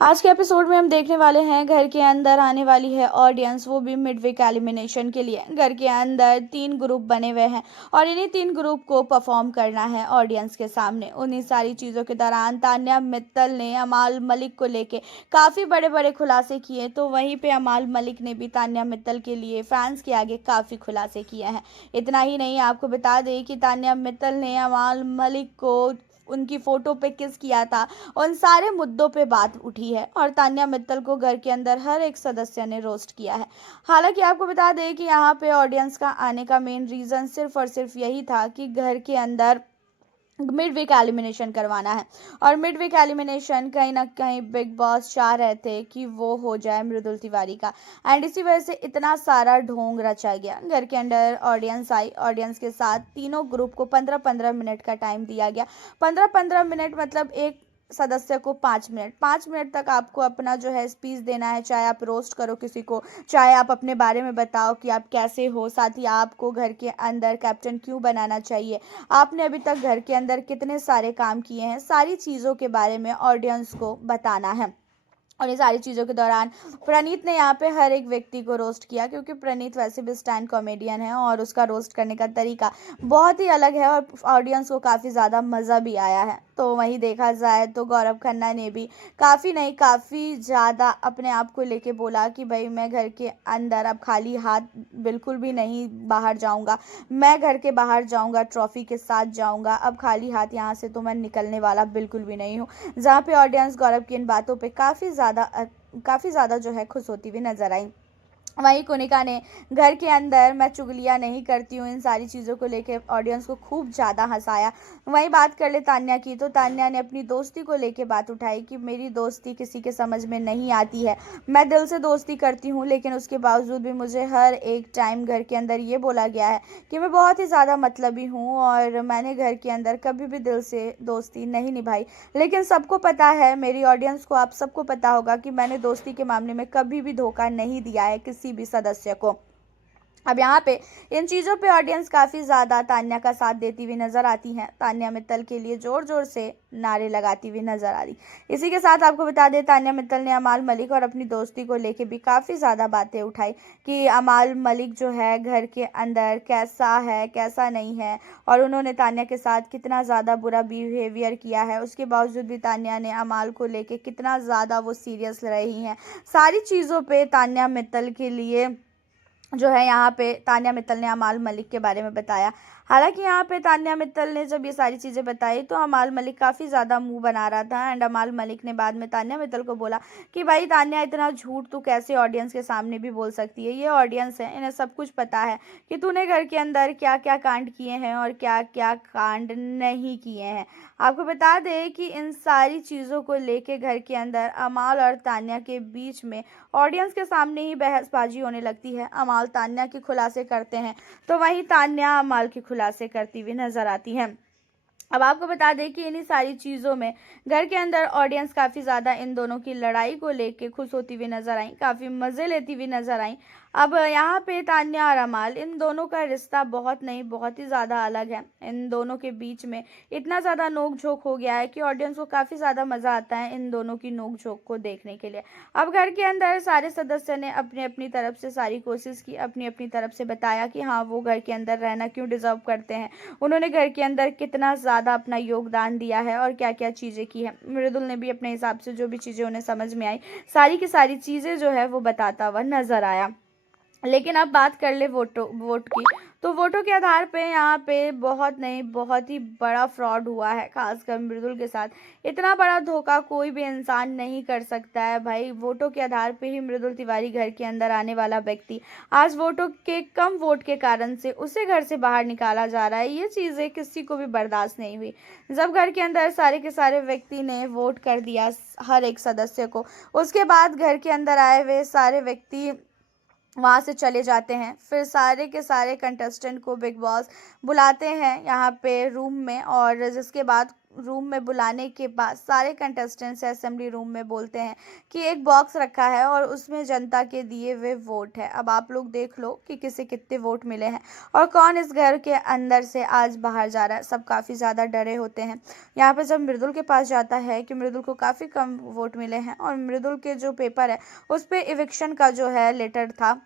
आज के एपिसोड में हम देखने वाले हैं घर के अंदर आने वाली है ऑडियंस, वो भी मिड वीक एलिमिनेशन के लिए। घर के अंदर 3 ग्रुप बने हुए हैं और इन्हीं 3 ग्रुप को परफॉर्म करना है ऑडियंस के सामने। उन्हीं सारी चीज़ों के दौरान तान्या मित्तल ने अमाल मलिक को लेके काफ़ी बड़े बड़े खुलासे किए, तो वहीं पे अमाल मलिक ने भी तान्या मित्तल के लिए फैंस के आगे काफ़ी खुलासे किए हैं। इतना ही नहीं, आपको बता दें कि तान्या मित्तल ने अमाल मलिक को उनकी फ़ोटो पे किस किया था, उन सारे मुद्दों पे बात उठी है और तान्या मित्तल को घर के अंदर हर एक सदस्य ने रोस्ट किया है। हालांकि आपको बता दें कि यहाँ पे ऑडियंस का आने का मेन रीज़न सिर्फ और सिर्फ यही था कि घर के अंदर मिड वीक एलिमिनेशन करवाना है। और मिड वीक एलिमिनेशन कहीं ना कहीं बिग बॉस चाह रहे थे कि वो हो जाए मृदुल तिवारी का, एंड इसी वजह से इतना सारा ढोंग रचा गया। घर के अंदर ऑडियंस आई, ऑडियंस के साथ तीनों ग्रुप को 15-15 मिनट का टाइम दिया गया। 15-15 मिनट मतलब एक सदस्य को 5 मिनट, 5 मिनट तक आपको अपना जो है स्पीच देना है। चाहे आप रोस्ट करो किसी को, चाहे आप अपने बारे में बताओ कि आप कैसे हो, साथ ही आपको घर के अंदर कैप्टन क्यों बनाना चाहिए, आपने अभी तक घर के अंदर कितने सारे काम किए हैं, सारी चीज़ों के बारे में ऑडियंस को बताना है। और ये सारी चीज़ों के दौरान प्रणीत ने यहाँ पे हर एक व्यक्ति को रोस्ट किया, क्योंकि प्रणीत वैसे भी स्टैंड कॉमेडियन है और उसका रोस्ट करने का तरीका बहुत ही अलग है और ऑडियंस को काफ़ी ज़्यादा मज़ा भी आया है। तो वहीं देखा जाए तो गौरव खन्ना ने भी काफ़ी नहीं काफ़ी ज़्यादा अपने आप को लेके बोला कि भाई मैं घर के अंदर अब खाली हाथ बिल्कुल भी नहीं बाहर जाऊंगा, मैं घर के बाहर जाऊंगा ट्रॉफी के साथ जाऊंगा, अब खाली हाथ यहाँ से तो मैं निकलने वाला बिल्कुल भी नहीं हूँ। जहाँ पे ऑडियंस गौरव की इन बातों पे काफ़ी ज़्यादा जो है खुश होती हुई नजर आई। वहीं कोनिका ने घर के अंदर मैं चुगलियाँ नहीं करती हूँ, इन सारी चीज़ों को लेके ऑडियंस को खूब ज़्यादा हंसाया। वहीं बात कर ले तान्या की, तो तान्या ने अपनी दोस्ती को लेके बात उठाई कि मेरी दोस्ती किसी के समझ में नहीं आती है, मैं दिल से दोस्ती करती हूँ, लेकिन उसके बावजूद भी मुझे हर एक टाइम घर के अंदर ये बोला गया है कि मैं बहुत ही ज़्यादा मतलबी हूँ और मैंने घर के अंदर कभी भी दिल से दोस्ती नहीं निभाई। लेकिन सबको पता है, मेरी ऑडियंस को, आप सबको पता होगा कि मैंने दोस्ती के मामले में कभी भी धोखा नहीं दिया है किसी भी सदस्य को। अब यहाँ पे इन चीज़ों पे ऑडियंस काफ़ी ज़्यादा तान्या का साथ देती हुई नज़र आती हैं, तान्या मित्तल के लिए ज़ोर ज़ोर से नारे लगाती हुई नज़र आ रही। इसी के साथ आपको बता दें, तान्या मित्तल ने अमाल मलिक और अपनी दोस्ती को लेके भी काफ़ी ज़्यादा बातें उठाई कि अमाल मलिक जो है घर के अंदर कैसा है कैसा नहीं है, और उन्होंने तान्या के साथ कितना ज़्यादा बुरा बिहेवियर किया है। उसके बावजूद भी तान्या ने अमाल को लेके कितना ज़्यादा वो सीरियस रही हैं। सारी चीज़ों पे तान्या मित्तल के लिए जो है, यहाँ पे तान्या मित्तल ने अमाल मलिक के बारे में बताया। हालांकि यहाँ पे तान्या मित्तल ने जब ये सारी चीज़ें बताई तो अमाल मलिक काफ़ी ज़्यादा मुंह बना रहा था, एंड अमाल मलिक ने बाद में तान्या मित्तल को बोला कि भाई तान्या, इतना झूठ तू कैसे ऑडियंस के सामने भी बोल सकती है, ये ऑडियंस है, इन्हें सब कुछ पता है कि तूने घर के अंदर क्या क्या कांड किए हैं और क्या क्या कांड नहीं किए हैं। आपको बता दें कि इन सारी चीज़ों को लेके घर के अंदर अमाल और तान्या के बीच में ऑडियंस के सामने ही बहसबाजी होने लगती है। अमाल तान्या के खुलासे करते हैं तो वहीं तान्या अमाल के खुलासे करती हुई नजर आती हैं। अब आपको बता दें कि इन्हीं सारी चीज़ों में घर के अंदर ऑडियंस काफ़ी ज़्यादा इन दोनों की लड़ाई को लेके खुश होती हुई नजर आई, काफ़ी मज़े लेती हुई नजर आई। अब यहाँ पे तान्या और अमाल, इन दोनों का रिश्ता बहुत नहीं बहुत ही ज़्यादा अलग है। इन दोनों के बीच में इतना ज़्यादा नोक झोंक हो गया है कि ऑडियंस को काफ़ी ज़्यादा मज़ा आता है इन दोनों की नोक झोंक को देखने के लिए। अब घर के अंदर सारे सदस्य ने अपनी अपनी तरफ से सारी कोशिश की, अपनी अपनी तरफ से बताया कि हाँ, वो घर के अंदर रहना क्यों डिज़र्व करते हैं, उन्होंने घर के अंदर कितना ज़्यादा अपना योगदान दिया है और क्या क्या चीज़ें की हैं। मृदुल ने भी अपने हिसाब से जो भी चीज़ें उन्हें समझ में आई, सारी की सारी चीज़ें जो है वो बताता हुआ नज़र आया। लेकिन अब बात कर ले वोट की, तो वोटों के आधार पे यहाँ पे बहुत नहीं बहुत ही बड़ा फ्रॉड हुआ है, खासकर मृदुल के साथ। इतना बड़ा धोखा कोई भी इंसान नहीं कर सकता है भाई। वोटों के आधार पे ही मृदुल तिवारी घर के अंदर आने वाला व्यक्ति, आज वोटों के कम वोट के कारण से उसे घर से बाहर निकाला जा रहा है। ये चीज़ें किसी को भी बर्दाश्त नहीं हुई। जब घर के अंदर सारे के सारे व्यक्ति ने वोट कर दिया हर एक सदस्य को, उसके बाद घर के अंदर आए हुए सारे व्यक्ति वहाँ से चले जाते हैं। फिर सारे के सारे कंटेस्टेंट को बिग बॉस बुलाते हैं यहाँ पे रूम में, और जिसके बाद रूम में बुलाने के बाद सारे कंटेस्टेंट्स असेंबली रूम में बोलते हैं कि एक बॉक्स रखा है और उसमें जनता के दिए हुए वोट है। अब आप लोग देख लो कि किसे कितने वोट मिले हैं और कौन इस घर के अंदर से आज बाहर जा रहा है। सब काफ़ी ज़्यादा डरे होते हैं। यहाँ पे जब मृदुल के पास जाता है कि मृदुल को काफ़ी कम वोट मिले हैं और मृदुल के जो पेपर है उस पर इविक्शन का जो है लेटर था।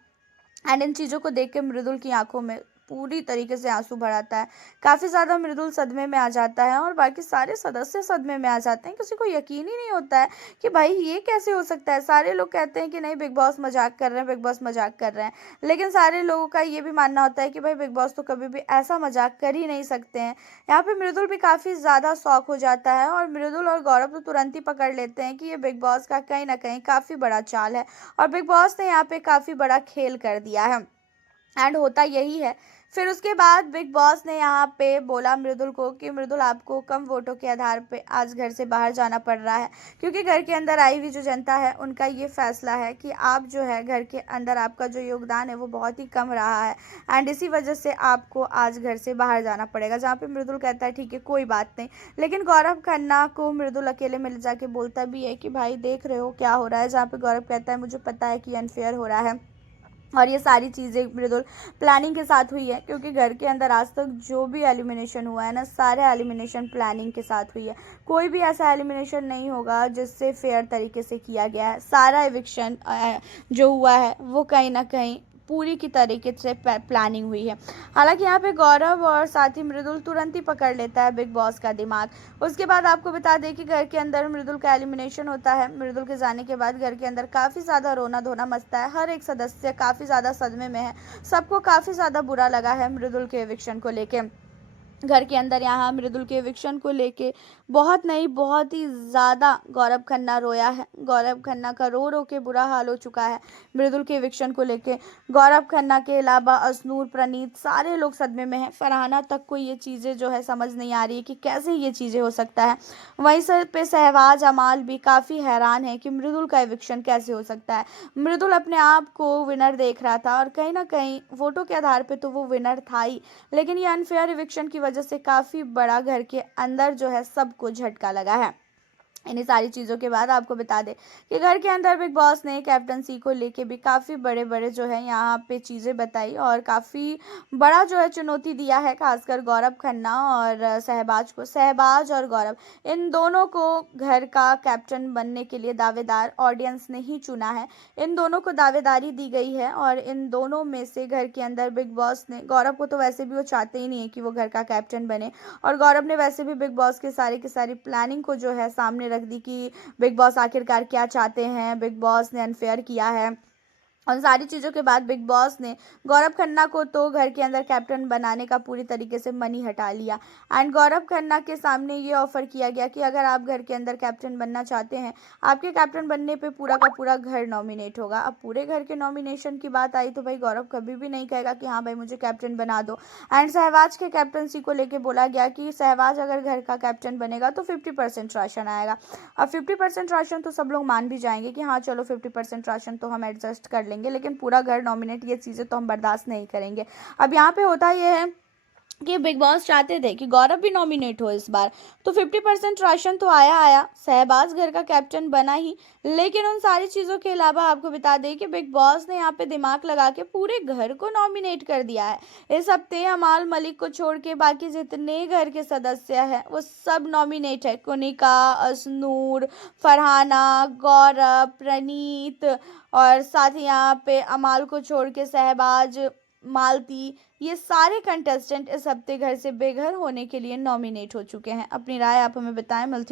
एंड इन चीज़ों को देख के मृदुल की आंखों में पूरी तरीके से आंसू भर आता है। काफ़ी ज़्यादा मृदुल सदमे में आ जाता है और बाकी सारे सदस्य सदमे में आ जाते हैं। किसी को यकीन ही नहीं होता है कि भाई ये कैसे हो सकता है। सारे लोग कहते हैं कि नहीं, बिग बॉस मजाक कर रहे हैं, बिग बॉस मजाक कर रहे हैं, लेकिन सारे लोगों का ये भी मानना होता है कि भाई बिग बॉस तो कभी भी ऐसा मजाक कर ही नहीं सकते हैं। यहाँ पे मृदुल भी काफ़ी ज़्यादा शौक हो जाता है और मृदुल और गौरव तो तुरंत ही पकड़ लेते हैं कि ये बिग बॉस का कहीं ना कहीं काफ़ी बड़ा चाल है और बिग बॉस ने यहाँ पे काफ़ी बड़ा खेल कर दिया है। एंड होता यही है। फिर उसके बाद बिग बॉस ने यहाँ पे बोला मृदुल को कि मृदुल, आपको कम वोटों के आधार पे आज घर से बाहर जाना पड़ रहा है, क्योंकि घर के अंदर आई हुई जो जनता है उनका ये फैसला है कि आप जो है घर के अंदर आपका जो योगदान है वो बहुत ही कम रहा है एंड इसी वजह से आपको आज घर से बाहर जाना पड़ेगा। जहाँ पे मृदुल कहता है ठीक है कोई बात नहीं, लेकिन गौरव खन्ना को मृदुल अकेले में ले जाके बोलता भी है कि भाई देख रहे हो क्या हो रहा है। जहाँ पे गौरव कहता है मुझे पता है कि अनफेयर हो रहा है और ये सारी चीज़ें मृदुल प्लानिंग के साथ हुई है, क्योंकि घर के अंदर आज तक जो भी एलिमिनेशन हुआ है ना, सारे एलिमिनेशन प्लानिंग के साथ हुई है। कोई भी ऐसा एलिमिनेशन नहीं होगा जिससे फेयर तरीके से किया गया है। सारा एविक्शन जो हुआ है वो कहीं ना कहीं पूरी की तरीके से प्लानिंग हुई है। हालांकि यहाँ पे गौरव और साथ ही मृदुल तुरंत ही पकड़ लेता है बिग बॉस का दिमाग। उसके बाद आपको बता दें कि घर के अंदर मृदुल का एलिमिनेशन होता है। मृदुल के जाने के बाद घर के अंदर काफ़ी ज़्यादा रोना धोना मचता है। हर एक सदस्य काफ़ी ज़्यादा सदमे में है। सबको काफ़ी ज़्यादा बुरा लगा है मृदुल के एविक्शन को लेके। घर के अंदर यहाँ मृदुल के एविक्शन को लेके बहुत नहीं, बहुत ही ज़्यादा गौरव खन्ना रोया है। गौरव खन्ना का रो रो के बुरा हाल हो चुका है मृदुल के एविक्शन को लेके। गौरव खन्ना के अलावा अशनूर, प्रणीत, सारे लोग सदमे में हैं। फरहाना तक को ये चीज़ें जो है समझ नहीं आ रही है कि कैसे ये चीज़ें हो सकता है। वहीं सर पे सहवाज अमाल भी काफ़ी हैरान है कि मृदुल का एविक्शन कैसे हो सकता है। मृदुल अपने आप को विनर देख रहा था और कहीं ना कहीं वोटों के आधार पर तो वो विनर था ही, लेकिन ये अनफेयर इविक्शन की वजह से काफ़ी बड़ा घर के अंदर जो है सबको झटका लगा है। इन्हीं सारी चीज़ों के बाद आपको बता दें कि घर के अंदर बिग बॉस ने कैप्टनसी को लेके भी काफ़ी बड़े बड़े जो है यहाँ पे चीज़ें बताई और काफ़ी बड़ा जो है चुनौती दिया है, खासकर गौरव खन्ना और सहबाज को। सहबाज और गौरव इन दोनों को घर का कैप्टन बनने के लिए दावेदार ऑडियंस ने ही चुना है। इन दोनों को दावेदारी दी गई है और इन दोनों में से घर के अंदर बिग बॉस ने, गौरव को तो वैसे भी वो चाहते ही नहीं है कि वो घर का कैप्टन बने और गौरव ने वैसे भी बिग बॉस की सारी प्लानिंग को जो है सामने रख दी कि बिग बॉस आखिरकार क्या चाहते हैं, बिग बॉस ने अनफेयर किया है। उन सारी चीज़ों के बाद बिग बॉस ने गौरव खन्ना को तो घर के अंदर कैप्टन बनाने का पूरी तरीके से मन ही हटा लिया एंड गौरव खन्ना के सामने ये ऑफर किया गया कि अगर आप घर के अंदर कैप्टन बनना चाहते हैं, आपके कैप्टन बनने पे पूरा का पूरा घर नॉमिनेट होगा। अब पूरे घर के नॉमिनेशन की बात आई तो भाई गौरव कभी भी नहीं कहेगा कि हाँ भाई मुझे कैप्टन बना दो। एंड सहवाज के कैप्टनसी को लेकर बोला गया कि सहवाज अगर घर का कैप्टन बनेगा तो 50% राशन आएगा। अब 50% राशन तो सब लोग मान भी जाएंगे कि हाँ चलो 50% राशन तो हम एडजस्ट कर लेंगे, लेकिन पूरा घर नॉमिनेट ये चीज़ें तो हम बर्दाश्त नहीं करेंगे। अब यहाँ पे होता ये है कि बिग बॉस चाहते थे कि गौरव भी नॉमिनेट हो इस बार, तो 50% राशन तो आया, सहबाज घर का कैप्टन बना ही, लेकिन उन सारी चीज़ों के अलावा आपको बता दें कि बिग बॉस ने यहाँ पे दिमाग लगा के पूरे घर को नॉमिनेट कर दिया है। इस हफ्ते अमाल मलिक को छोड़ के बाकी जितने घर के सदस्य हैं वो सब नॉमिनेट है। कुनिका, अशनूर, फरहाना, गौरव, प्रणीत और साथ ही यहाँ पे अमाल को छोड़ के सहबाज, मालती, ये सारे कंटेस्टेंट इस हफ्ते घर से बेघर होने के लिए नॉमिनेट हो चुके हैं। अपनी राय आप हमें बताएं। मिलती हूँ